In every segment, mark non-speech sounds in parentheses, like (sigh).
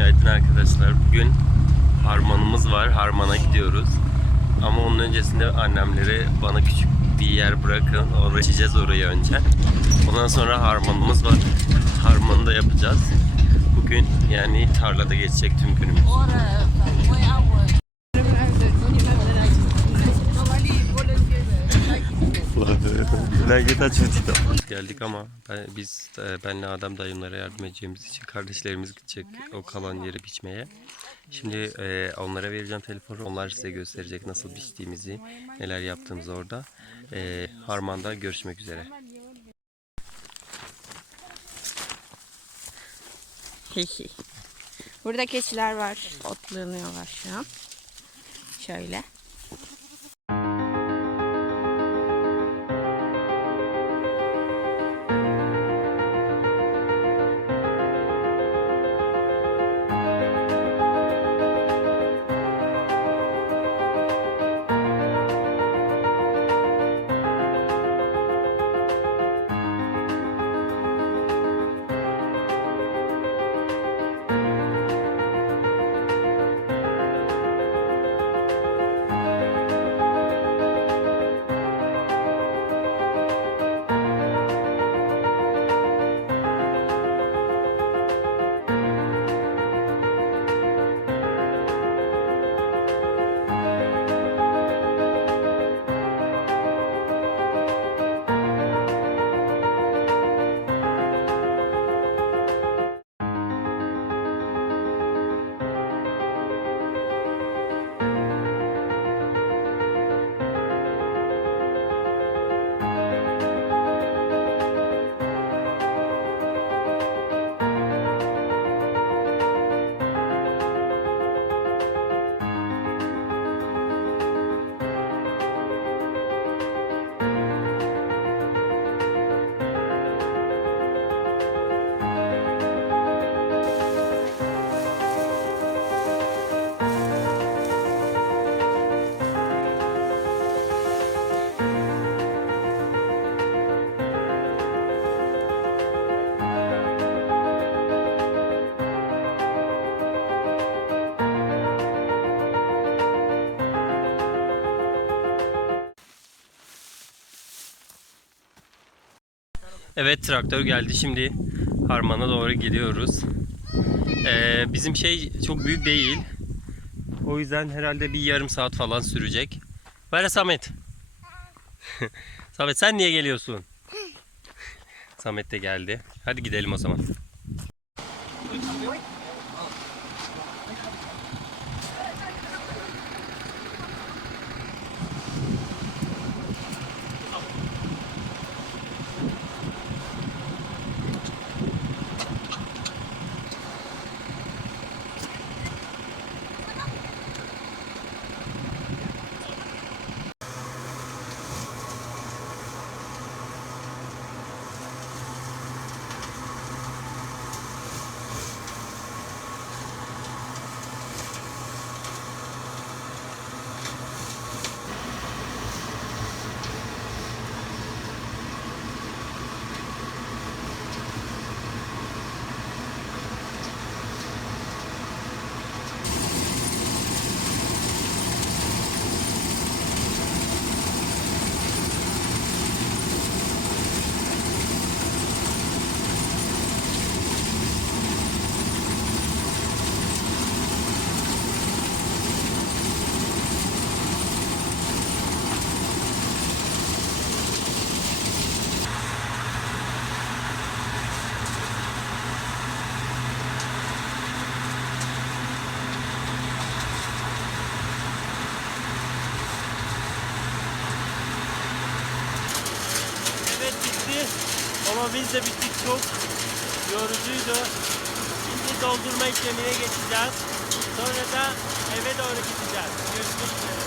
Günaydın arkadaşlar. Bugün harmanımız var. Harmana gidiyoruz. Ama onun öncesinde annemleri bana küçük bir yer bırakın. Geçeceğiz orayı önce. Ondan sonra harmanımız var. Harmanı da yapacağız. Bugün yani tarlada geçecek tüm günümüz. Felaket açıyor Geldik ama ben, biz e, benle Adem dayımlara yardım edeceğimiz için kardeşlerimiz gidecek o kalan yeri biçmeye. Şimdi e, onlara vereceğim telefonu. Onlar size gösterecek nasıl biçtiğimizi, neler yaptığımızı orada. E, Harman'da görüşmek üzere. Burada keçiler var. Otlanıyorlar şu an. Şöyle. Evet traktör geldi şimdi Harman'a doğru gidiyoruz. Ee, bizim şey çok büyük değil. O yüzden herhalde bir yarım saat falan sürecek. Ver Samet. (laughs) Samet sen niye geliyorsun? Samet de geldi. Hadi gidelim o zaman. Evet Ama biz de bittik çok. Yorucuydu. Şimdi doldurma işlemine geçeceğiz. Sonra da eve doğru gideceğiz. Görüşmek üzere.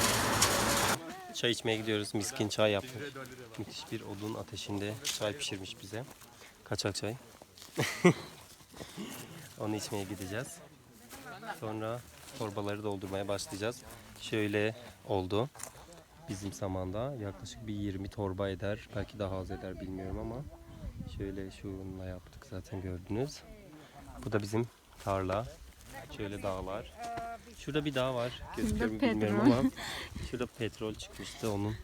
Çay içmeye gidiyoruz. Miskin çay yapmış. Müthiş bir odun ateşinde çay pişirmiş bize. Kaçak çay. (laughs) Onu içmeye gideceğiz. Sonra torbaları doldurmaya başlayacağız. Şöyle oldu bizim zamanda yaklaşık bir 20 torba eder. Belki daha az eder bilmiyorum ama şöyle şununla yaptık zaten gördünüz. Bu da bizim tarla. Şöyle dağlar. Şurada bir dağ var. Gözüküyor mu bilmiyorum ama şurada petrol çıkmıştı. Onun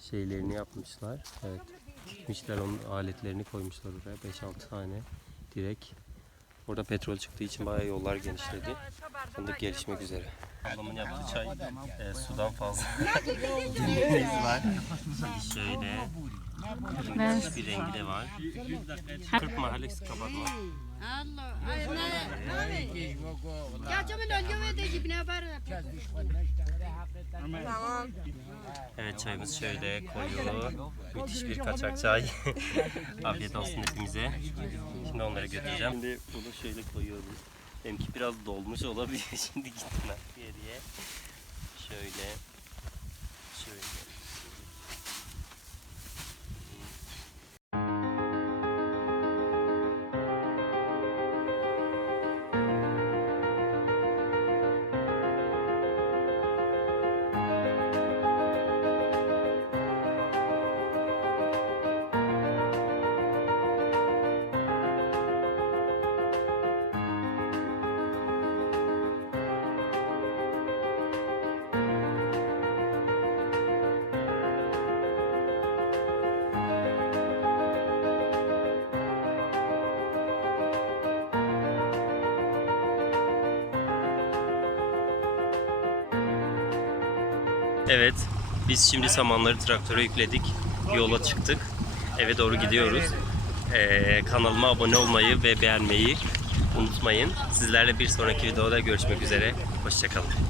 şeylerini yapmışlar. Evet. Dikmişler onun aletlerini koymuşlar oraya. 5-6 tane direkt. Orada petrol çıktığı için bayağı yollar genişledi. Fındık gelişmek üzere. Ablamın yaptığı çay e, sudan fazla. (laughs) Neyse var. Şöyle. Ben Bir rengi de var. 40 mahallesi kabartma. Allah. Ay, ne? Ne? Ya çabuk dönüyor ve de cibine var. Evet çayımız şöyle koyu. Müthiş bir kaçak çay. (laughs) Afiyet olsun hepimize. Şimdi onları götüreceğim. Şimdi bunu şöyle koyuyorum. Benimki biraz dolmuş olabilir. (laughs) Şimdi gittim bir yere. Şöyle. Şöyle. Evet, biz şimdi samanları traktöre yükledik. Yola çıktık. Eve doğru gidiyoruz. Ee, kanalıma abone olmayı ve beğenmeyi unutmayın. Sizlerle bir sonraki videoda görüşmek üzere. Hoşçakalın.